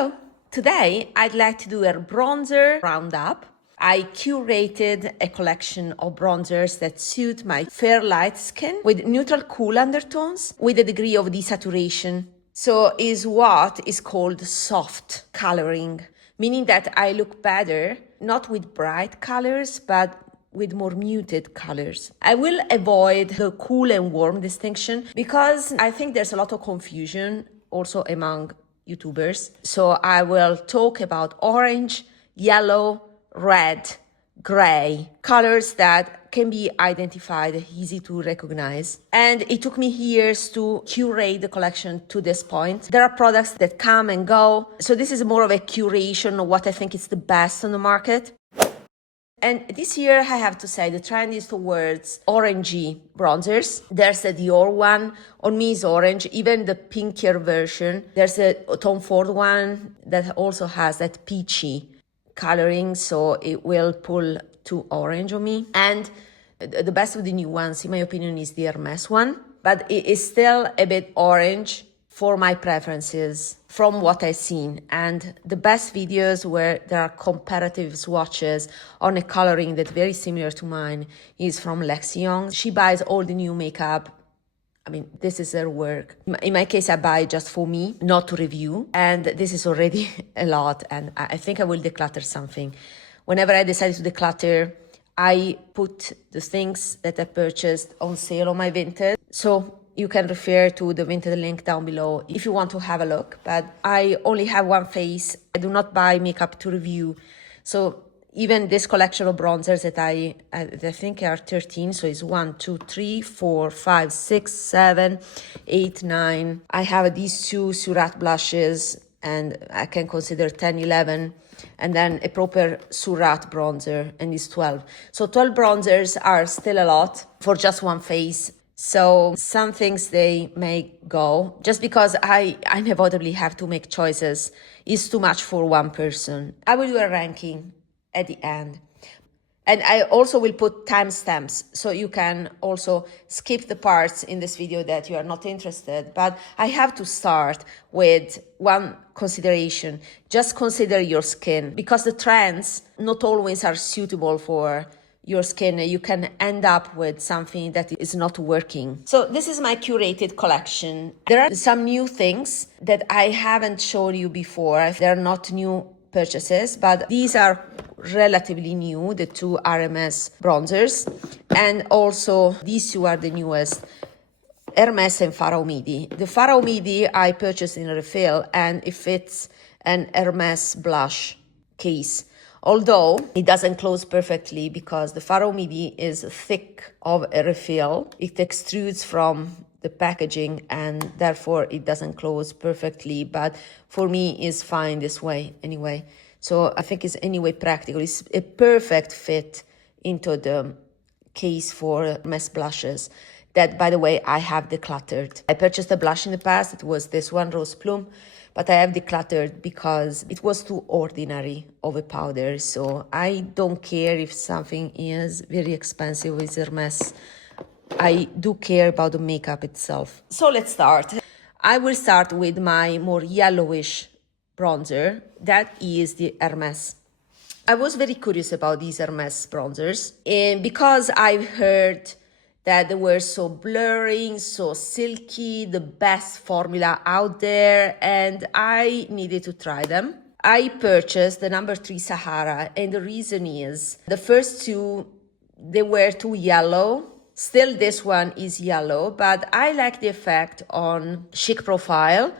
Hello! Today I'd like to do a bronzer roundup. I curated a collection of bronzers that suit my fair light skin with neutral cool undertones with a degree of desaturation. So is what is called soft coloring, meaning that I look better not with bright colors but with more muted colors. I will avoid the cool and warm distinction because I think there's a lot of confusion also among YouTubers. So I will talk about orange, yellow, red, gray, colors that can be identified, easy to recognize. And it took me years to curate the collection to this point. There are products that come and go. So this is more of a curation of what I think is the best on the market. And this year, I have to say, the trend is towards orangey bronzers. There's a Dior one. On me is orange, even the pinkier version. There's a Tom Ford one that also has that peachy coloring, so it will pull to orange on me. And the best of the new ones, in my opinion, is the Hermès one. But it is still a bit orange for my preferences from what I've seen. And the best videos where there are comparative swatches on a coloring that's very similar to mine is from Lexi Young. She buys all the new makeup. I mean, this is her work. In my case, I buy just for me, not to review. And this is already a lot. And I think I will declutter something. Whenever I decide to declutter, I put the things that I purchased on sale on my Vinted. So you can refer to the Vinted link down below if you want to have a look. But I only have one face. I do not buy makeup to review. So even this collection of bronzers that I think are 13. So it's 1, 2, 3, 4, 5, 6, 7, 8, 9. I have these two Surratt blushes and I can consider 10, 11. And then a proper Surratt bronzer and it's 12. So 12 bronzers are still a lot for just one face. So some things they may go just because I inevitably have to make choices. It's too much for one person. I will do a ranking at the end. And I also will put timestamps so you can also skip the parts in this video that you are not interested. But I have to start with one consideration. Just consider your skin because the trends not always are suitable for your skin. You can end up with something that is not working. So this is my curated collection. There are some new things that I haven't shown you before. They're not new purchases, but these are relatively new, the two Hermès bronzers. And also these two are the newest, Hermès and FARA HOMIDI. The FARA HOMIDI I purchased in a refill and it fits an Hermès blush case. Although it doesn't close perfectly because the FARA HOMIDI is thick of a refill. It extrudes from the packaging and therefore it doesn't close perfectly. But for me, it's fine this way anyway. So I think it's anyway practical. It's a perfect fit into the case for Hermès blushes that, by the way, I have decluttered. I purchased a blush in the past. It was this one, Rose Plum. But I have decluttered because it was too ordinary of a powder. So I don't care if something is very expensive with Hermès. I do care about the makeup itself. So let's start. I will start with my more yellowish bronzer. That is the Hermès. I was very curious about these Hermès bronzers. And because I've heard that they were so blurring, so silky, the best formula out there, and I needed to try them. I purchased the number 3 Sahara, and the reason is the first two, they were too yellow. Still, this one is yellow, but I like the effect on Chic Profile.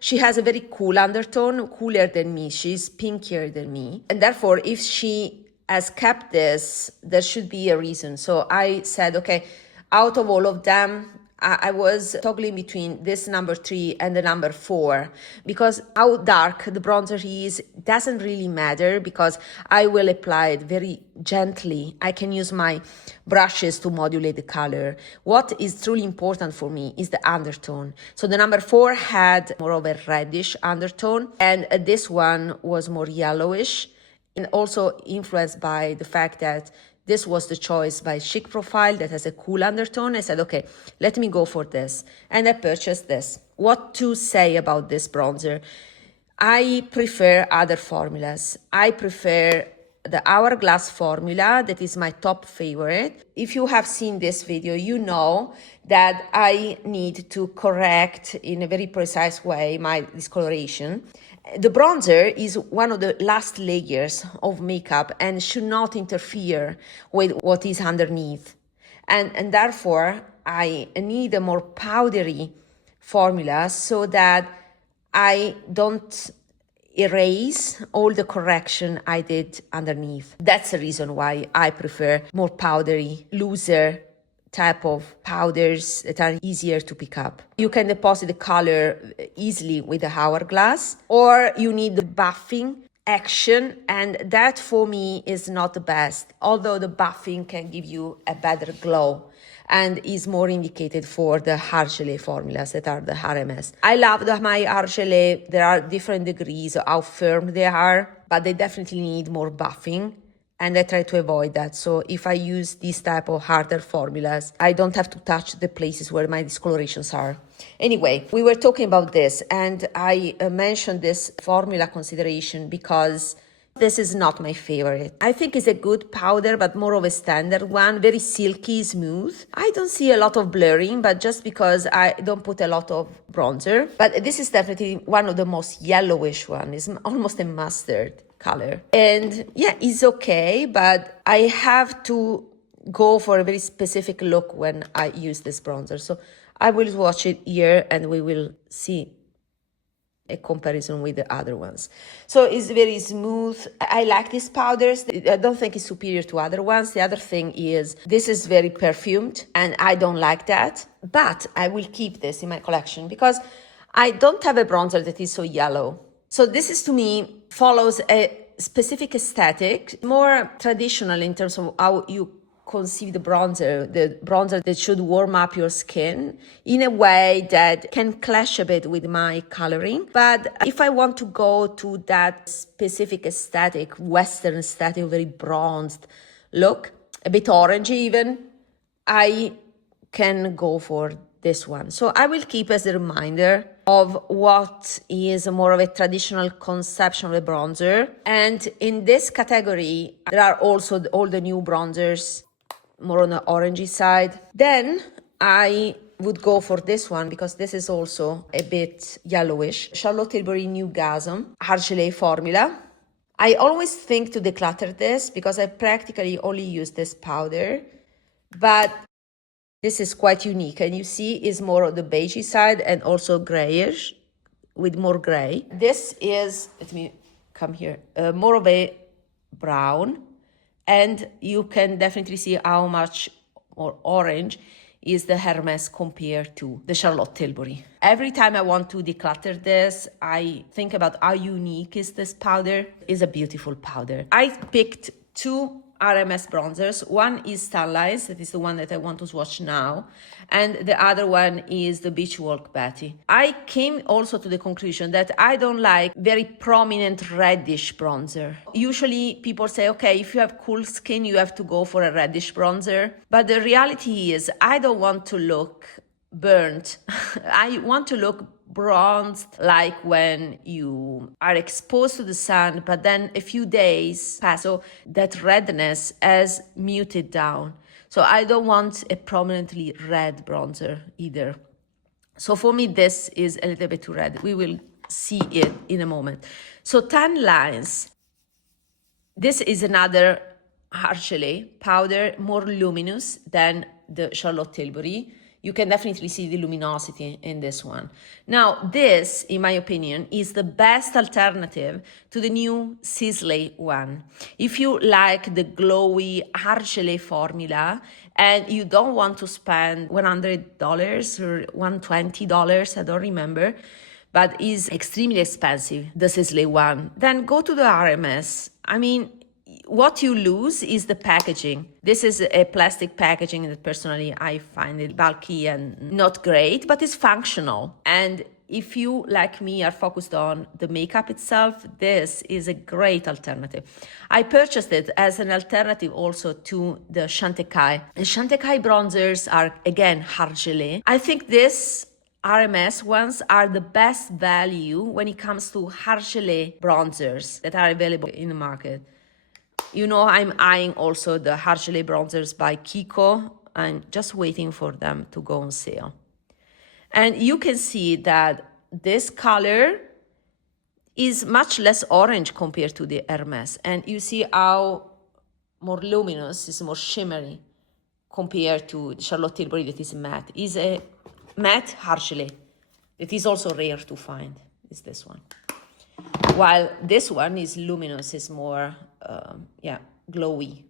She has a very cool undertone, cooler than me. She's pinkier than me. And therefore, if she has kept this, there should be a reason. So I said, okay, out of all of them, I was toggling between this number 3 and the number 4 because how dark the bronzer is doesn't really matter because I will apply it very gently. I can use my brushes to modulate the color. What is truly important for me is the undertone. So the number 4 had more of a reddish undertone and this one was more yellowish and also influenced by the fact that this was the choice by Chic Profile that has a cool undertone. I said, okay, let me go for this. And I purchased this. What to say about this bronzer? I prefer other formulas. I prefer the Hourglass formula, that is my top favorite. If you have seen this video, you know that I need to correct in a very precise way my discoloration. The bronzer is one of the last layers of makeup and should not interfere with what is underneath. And therefore, I need a more powdery formula so that I don't erase all the correction I did underneath. That's the reason why I prefer more powdery, looser type of powders that are easier to pick up. You can deposit the color easily with the Hourglass, or you need the buffing action, and that for me is not the best, although the buffing can give you a better glow and is more indicated for the HOURGLASS formulas that are the Hermès. I love my HOURGLASS. There are different degrees of how firm they are, but they definitely need more buffing, and I try to avoid that. So if I use this type of harder formulas, I don't have to touch the places where my discolorations are. Anyway, we were talking about this, and I mentioned this formula consideration because this is not my favorite. I think it's a good powder, but more of a standard one, very silky, smooth. I don't see a lot of blurring, but just because I don't put a lot of bronzer. But this is definitely one of the most yellowish one. It's almost a mustard color. And yeah, it's okay, but I have to go for a very specific look when I use this bronzer. So I will swatch it here and we will see a comparison with the other ones. So it's very smooth. I like these powders. I don't think it's superior to other ones. The other thing is this is very perfumed and I don't like that, but I will keep this in my collection because I don't have a bronzer that is so yellow. So this is, to me, follows a specific aesthetic, more traditional in terms of how you conceive the bronzer that should warm up your skin in a way that can clash a bit with my coloring. But if I want to go to that specific aesthetic, Western aesthetic, very bronzed look, a bit orangey even, I can go for this one. So I will keep as a reminder of what is more of a traditional conception of a bronzer. And in this category, there are also all the new bronzers, more on the orangey side. Then I would go for this one because this is also a bit yellowish. Charlotte Tilbury New Gasm HOURGLASS formula. I always think to declutter this because I practically only use this powder, but this is quite unique, and you see is more on the beigey side and also grayish with more gray. This is, let me come here, more of a brown, and you can definitely see how much more orange is the Hermès compared to the Charlotte Tilbury. Every time I want to declutter this, I think about how unique is this powder. It's a beautiful powder. I picked two RMS bronzers. One is Stanley's, that is the one that I want to swatch now, and the other one is the Beach Walk Betty. I came also to the conclusion that I don't like very prominent reddish bronzer. Usually people say, okay, if you have cool skin, you have to go for a reddish bronzer. But the reality is I don't want to look burnt. I want to look bronzed, like when you are exposed to the sun, but then a few days pass, so that redness has muted down. So I don't want a prominently red bronzer either. So for me, this is a little bit too red. We will see it in a moment. So Tan Lines. This is another HOURGLASS powder, more luminous than the Charlotte Tilbury. You can definitely see the luminosity in this one. Now, this, in my opinion, is the best alternative to the new Sisley one. If you like the glowy HOURGLASS formula and you don't want to spend $100 or $120, I don't remember, but is extremely expensive, the Sisley one, then go to the RMS. I mean, what you lose is the packaging. This is a plastic packaging that personally I find it bulky and not great, but it's functional. And if you, like me, are focused on the makeup itself, this is a great alternative. I purchased it as an alternative also to the Chantecaille. The Chantecaille bronzers are, again, HOURGLASS. I think this RMS ones are the best value when it comes to HOURGLAS bronzers that are available in the market. You know, I'm eyeing also the HOURGLAS bronzers by Kiko. I'm just waiting for them to go on sale. And you can see that this color is much less orange compared to the Hermès. And you see how more luminous, is more shimmery compared to Charlotte Tilbury that is matte. Is a matte HOURGLAS. It is also rare to find, is this one. While this one is luminous, is more, glowy.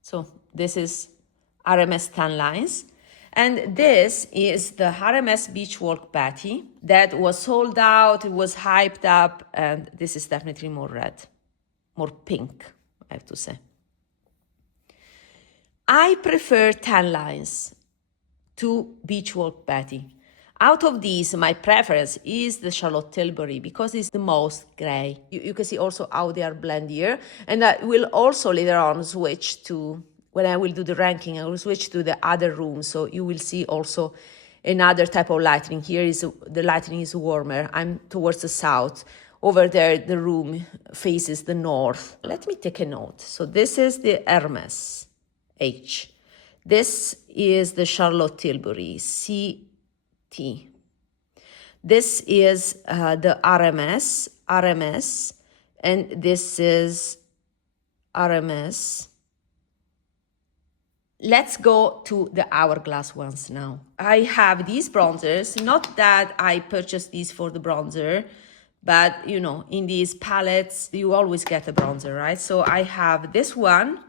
So this is RMS Tan Lines. And this is the Hermès Beachwalk Patty that was sold out, it was hyped up, and this is definitely more red, more pink, I have to say. I prefer tan lines to Beachwalk Patty. Out of these, my preference is the Charlotte Tilbury because it's the most gray. You can see also how they are blend here. And I will also later on switch to, when I will do the ranking, I will switch to the other room. So you will see also another type of lighting. Here is the lighting is warmer. I'm towards the south. Over there, the room faces the north. Let me take a note. So this is the Hermès H. This is the Charlotte Tilbury CT. This is the RMS, and this is RMS. Let's go to the Hourglass ones now. I have these bronzers, not that I purchased these for the bronzer, but you know, in these palettes, you always get a bronzer, right? So I have this one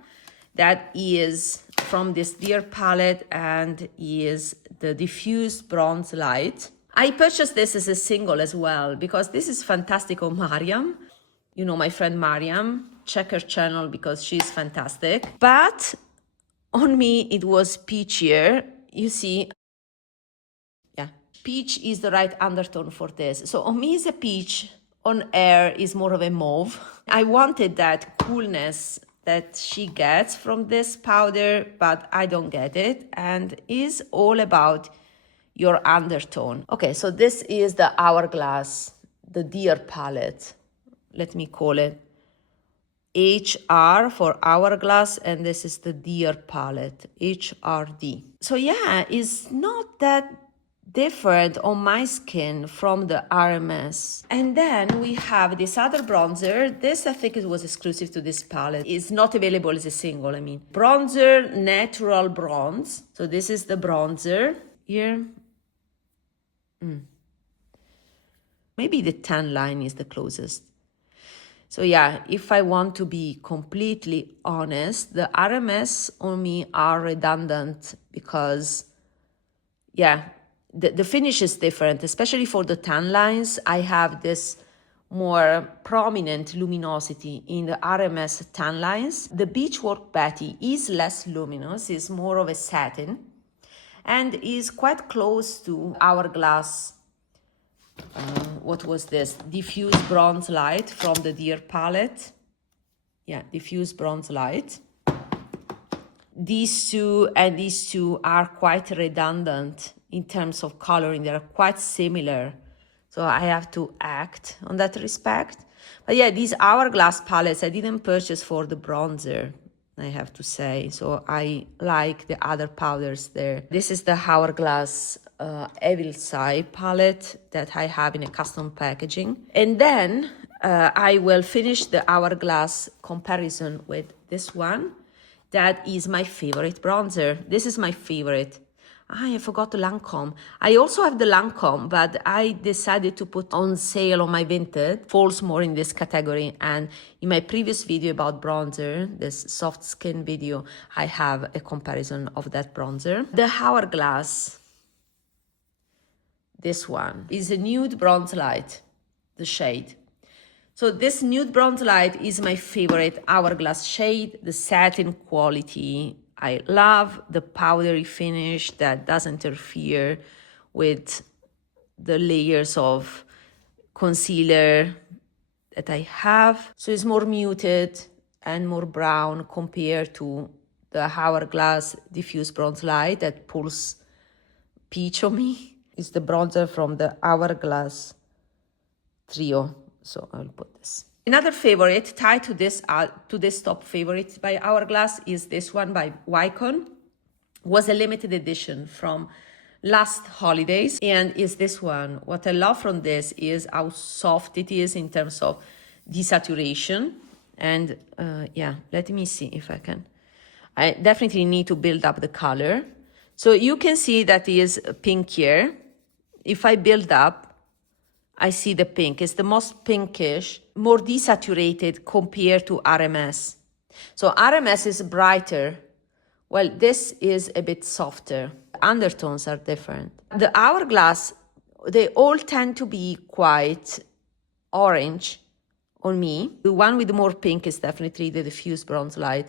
that is from this Deer palette and is the diffused bronze light. I purchased this as a single as well because this is fantastic on Mariam. You know, my friend Mariam, check her channel because she's fantastic. But on me, it was peachier. You see, yeah, peach is the right undertone for this. So on me is a peach, on air is more of a mauve. I wanted that coolness that she gets from this powder, but I don't get it, and is all about your undertone. Okay, so this is the Hourglass, the Deer palette. Let me call it HR for Hourglass, and this is the Deer palette, HRD. So yeah, it's not that different on my skin from the RMS. And then we have this other bronzer. This I think it was exclusive to this palette. It's not available as a single, I mean. Bronzer Natural Bronze. So this is the bronzer here. Maybe the tan line is the closest. So yeah, if I want to be completely honest, the RMS on me are redundant because, yeah, the finish is different, especially for the tan lines. I have this more prominent luminosity in the RMS tan lines. The Beachwalk Patty is less luminous, is more of a satin, and is quite close to Hourglass. What was this? Diffuse Bronze Light from the Deer palette. Yeah, Diffuse Bronze Light. These two and these two are quite redundant in terms of coloring. They're quite similar. So I have to act on that respect. But yeah, these Hourglass palettes I didn't purchase for the bronzer, I have to say. So I like the other powders there. This is the Hourglass Evil's Eye palette that I have in a custom packaging. And then I will finish the Hourglass comparison with this one. That is my favorite bronzer. This is my favorite. I forgot the Lancome. I also have the Lancome, but I decided to put on sale on my Vinted. Falls more in this category. And in my previous video about bronzer, this soft skin video, I have a comparison of that bronzer. The Hourglass, this one, is a nude bronze light, the shade. So this nude bronze light is my favorite Hourglass shade, the satin quality. I love the powdery finish that doesn't interfere with the layers of concealer that I have. So it's more muted and more brown compared to the Hourglass Diffuse Bronze Light that pulls peach on me. It's the bronzer from the Hourglass trio. So I'll put this. Another favorite tied to this top favorite by Hourglass is this one by Wycon. Was a limited edition from last holidays, and is this one. What I love from this is how soft it is in terms of desaturation. And yeah, let me see if I can. I definitely need to build up the color. So you can see that it is pink here. If I build up, I see the pink. It's the most pinkish, more desaturated compared to Hermès. So Hermès is brighter. Well, this is a bit softer. Undertones are different. The Hourglass, they all tend to be quite orange on me. The one with more pink is definitely the diffuse bronze light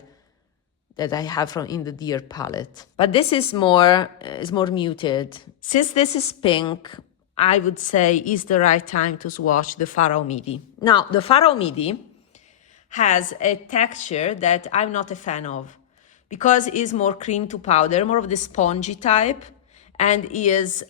that I have from in the Deer palette. But this is more muted. Since this is pink, I would say is the right time to swatch the FARA HOMIDI. Now, the FARA HOMIDI has a texture that I'm not a fan of because it's more cream to powder, more of the spongy type, and is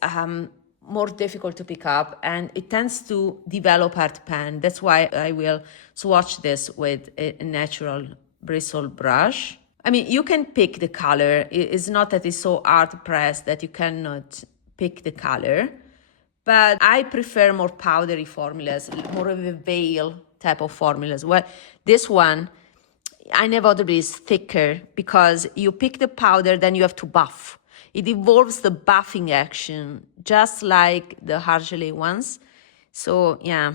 more difficult to pick up, and it tends to develop at pan. That's why I will swatch this with a natural bristle brush. I mean, you can pick the color. It's not that it's so hard pressed that you cannot pick the color. But I prefer more powdery formulas, more of a veil type of formulas. Well, this one, inevitably is thicker because you pick the powder, then you have to buff. It involves the buffing action, just like the HOURGLASS ones. So, yeah.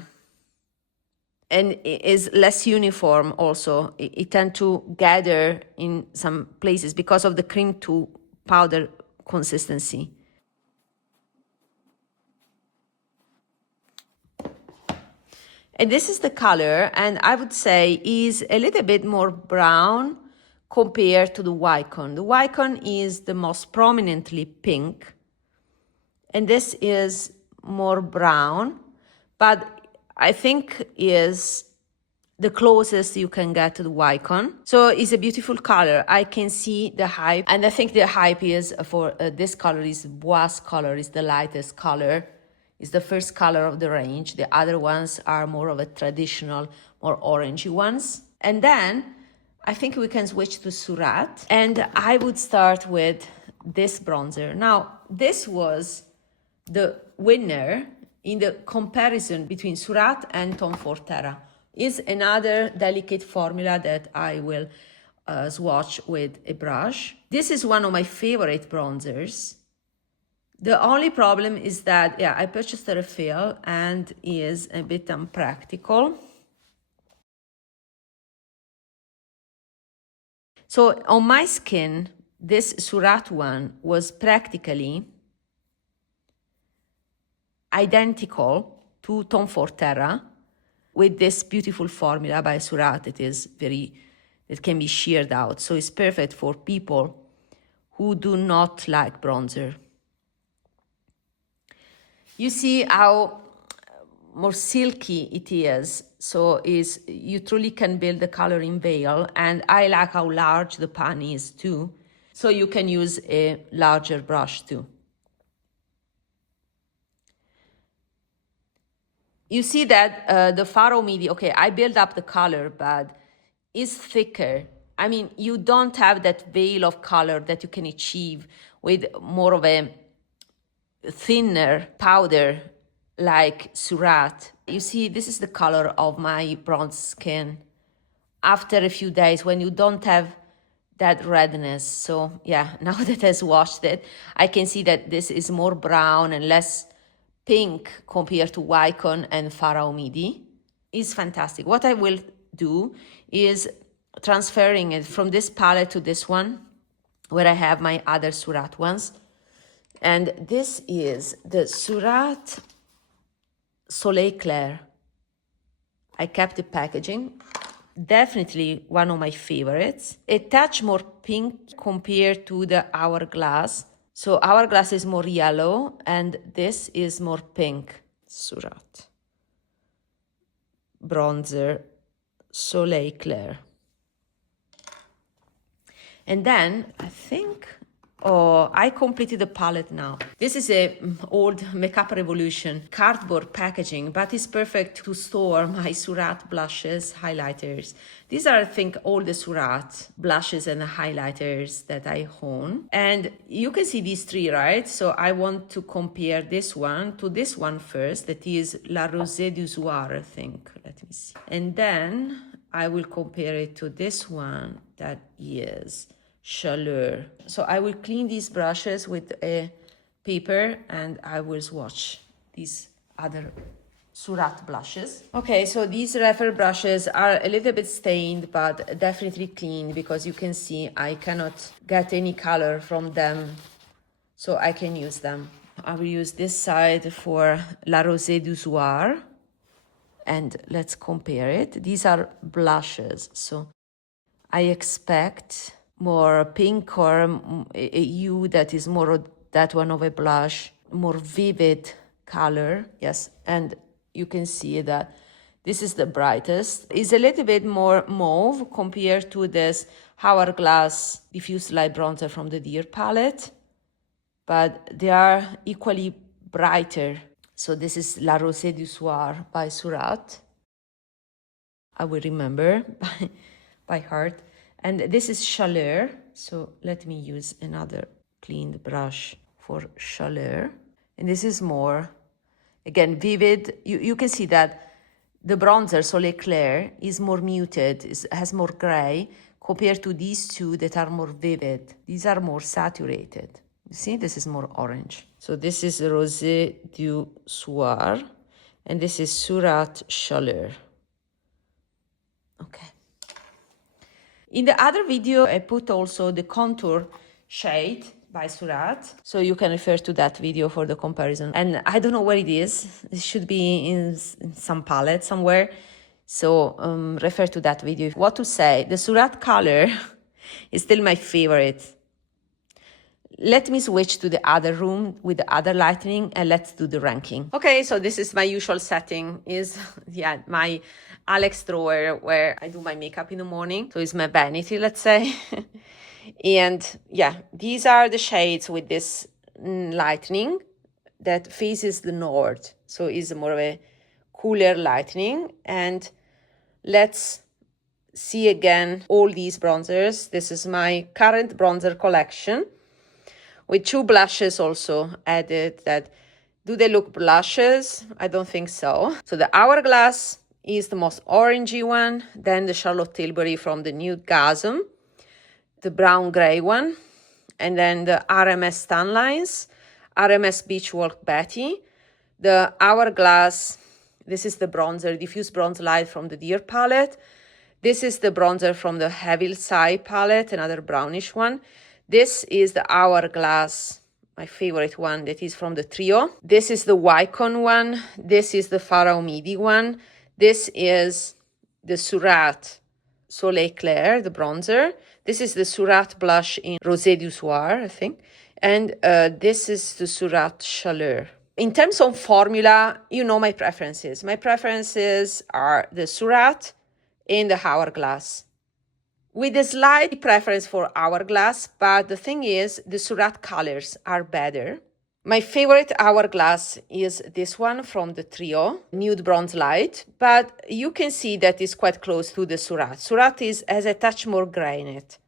And it is less uniform also. It tends to gather in some places because of the cream to powder consistency. And this is the color, and I would say is a little bit more brown compared to the Wycon. The Wycon is the most prominently pink, and this is more brown, but I think is the closest you can get to the Wycon. So it's a beautiful color. I can see the hype, and I think the hype is for this color is Bois color, is the lightest color. It's the first color of the range. The other ones are more of a traditional, more orangey ones. And then I think we can switch to Surratt. And I would start with this bronzer. Now, this was the winner in the comparison between Surratt and Tom Ford Terra. Is another delicate formula that I will swatch with a brush. This is one of my favorite bronzers. The only problem is that, yeah, I purchased a refill and is a bit unpractical. So on my skin, this Surratt one was practically identical to Tom Ford Terra with this beautiful formula by Surratt. It can be sheared out. So it's perfect for people who do not like bronzer. You see how more silky it is, so you truly can build the color in veil, and I like how large the pan is too, so you can use a larger brush too. You see that the FARA HOMIDI, okay, I build up the color, but it's thicker. I mean, you don't have that veil of color that you can achieve with more of a thinner powder like Surratt. You see, this is the color of my bronze skin after a few days when you don't have that redness. So yeah, now that I've washed it, I can see that this is more brown and less pink compared to Wycon and FARA HOMIDI. It's fantastic. What I will do is transferring it from this palette to this one, where I have my other Surratt ones. And this is the Surratt Soleil Clair. I kept the packaging. Definitely one of my favorites. A touch more pink compared to the Hourglass. So Hourglass is more yellow and this is more pink. Surratt Bronzer Soleil Clair. And then I think Oh, I completed the palette now. This is a old Makeup Revolution cardboard packaging, but it's perfect to store my Surratt blushes, highlighters. These are, I think, all the Surratt blushes and highlighters that I own. And you can see these three, right? So I want to compare this one to this one first, that is La Rosée du Soir, I think. Let me see. And then I will compare it to this one that is Chaleur. So I will clean these brushes with a paper and I will swatch these other Surratt blushes. Okay, so these reference brushes are a little bit stained, but definitely clean, because you can see I cannot get any color from them, so I can use them. I will use this side for La Rosée du Soir, and let's compare it. These are blushes, so I expect more pink or a hue that is more that one of a blush, more vivid color. Yes, and you can see that this is the brightest. It's a little bit more mauve compared to this Hourglass diffuse light bronzer from the Deer palette, but they are equally brighter. So this is La Rosée du Soir by Surratt. I will remember by heart. And this is Chaleur, so let me use another cleaned brush for Chaleur. And this is more, again, vivid. You can see that the bronzer Soleil Clair is more muted, has more gray, compared to these two that are more vivid. These are more saturated. You see, this is more orange. So this is Rosée du Soir, and this is Surratt Chaleur. Okay. In the other video, I put also the contour shade by Surratt, so you can refer to that video for the comparison. And I don't know where it is. It should be in some palette somewhere, so refer to that video. What to say, the Surratt color is still my favorite. Let me switch to the other room with the other lighting and let's do the ranking. Okay, so this is my usual setting, is my Alex drawer where I do my makeup in the morning. So it's my vanity, let's say. And yeah, these are the shades with this lightning that faces the north. So it's more of a cooler lightning. And let's see again all these bronzers. This is my current bronzer collection, with two blushes also added. That do they look blushes? I don't think so. So the Hourglass is the most orangey one, then the Charlotte Tilbury from the Nude Gasm, the brown gray one, and then the Hermès Tan Lines, Hermès Beach Walk Betty, the Hourglass. This is the bronzer, diffuse bronze light from the Deer palette. This is the bronzer from the Heavy Side palette, another brownish one. This is the Hourglass, my favorite one, that is from the trio. This is the Wycon one. This is the FARA HOMIDI one. This is the Surratt Soleil Clair, the bronzer. This is the Surratt blush in Rosée du Soir, I think. And this is the Surratt Chaleur. In terms of formula, you know my preferences. My preferences are the Surratt and the Hourglass, with a slight preference for Hourglass, but the thing is, the Surratt colors are better. My favorite Hourglass is this one from the trio, Nude Bronze Light, but you can see that it's quite close to the Surratt. Surratt has a touch more gray in it,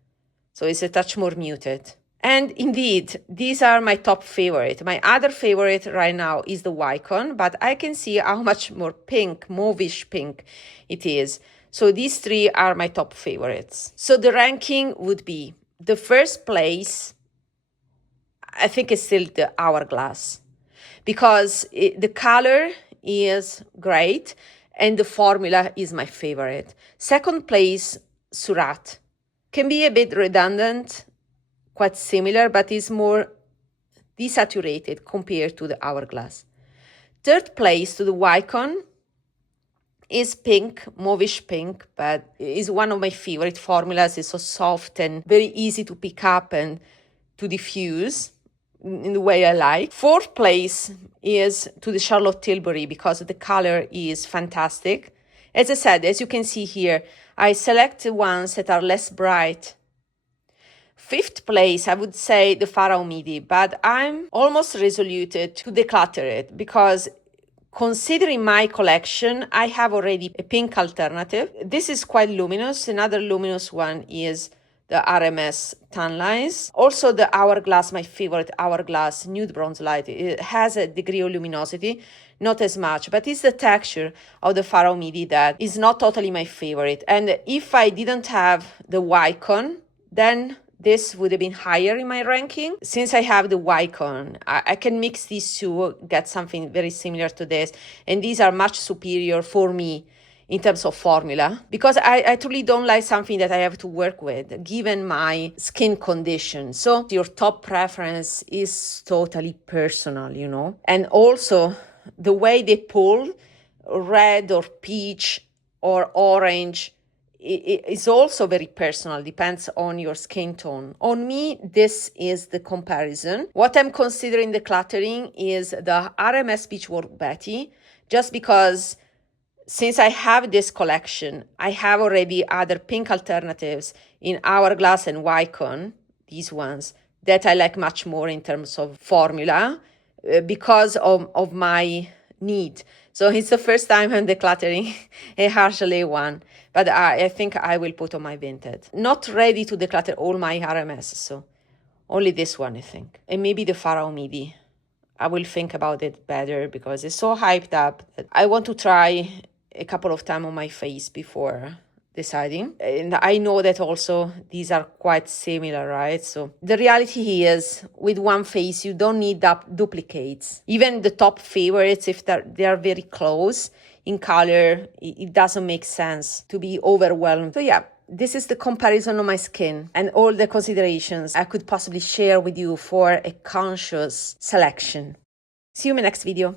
so it's a touch more muted. And indeed, these are my top favorite. My other favorite right now is the Wycon, but I can see how much more pink, mauvish pink it is. So these three are my top favorites. So the ranking would be, the first place, I think, is still the Hourglass, because the color is great and the formula is my favorite. Second place, Surratt. Can be a bit redundant, quite similar, but is more desaturated compared to the Hourglass. Third place to the Wycon is pink, mauvish pink, but is one of my favorite formulas. It's so soft and very easy to pick up and to diffuse in the way I like. Fourth place is to the Charlotte Tilbury, because the color is fantastic. As I said, as you can see here, I select the ones that are less bright Fifth place, I would say the FARA HOMIDI, but I'm almost resoluted to declutter it because considering my collection, I have already a pink alternative. This is quite luminous. Another luminous one is the Hermès tan lines. Also the Hourglass, my favorite Hourglass nude bronze light. It has a degree of luminosity, not as much, but it's the texture of the FARA HOMIDI that is not totally my favorite. And if I didn't have the Wycon, then this would have been higher in my ranking. Since I have the Wycon, I can mix these two, get something very similar to this. And these are much superior for me in terms of formula, because I truly don't like something that I have to work with, given my skin condition. So your top preference is totally personal, you know? And also the way they pull, red or peach or orange, it's also very personal, depends on your skin tone. On me, this is the comparison. What I'm considering decluttering is the Hermès Beachwork Betty, just because since I have this collection, I have already other pink alternatives in Hourglass and Wycon, these ones, that I like much more in terms of formula because of my need. So it's the first time I'm decluttering a HOURGLASS one, but I think I will put on my Vinted. Not ready to declutter all my Hermès, so only this one, I think. And maybe the FARA HOMIDI. I will think about it better because it's so hyped up that I want to try a couple of times on my face before deciding. And I know that also these are quite similar, right? So the reality is with one face, you don't need duplicates. Even the top favorites, if they are very close in color, it doesn't make sense to be overwhelmed. So yeah, this is the comparison of my skin and all the considerations I could possibly share with you for a conscious selection. See you in my next video.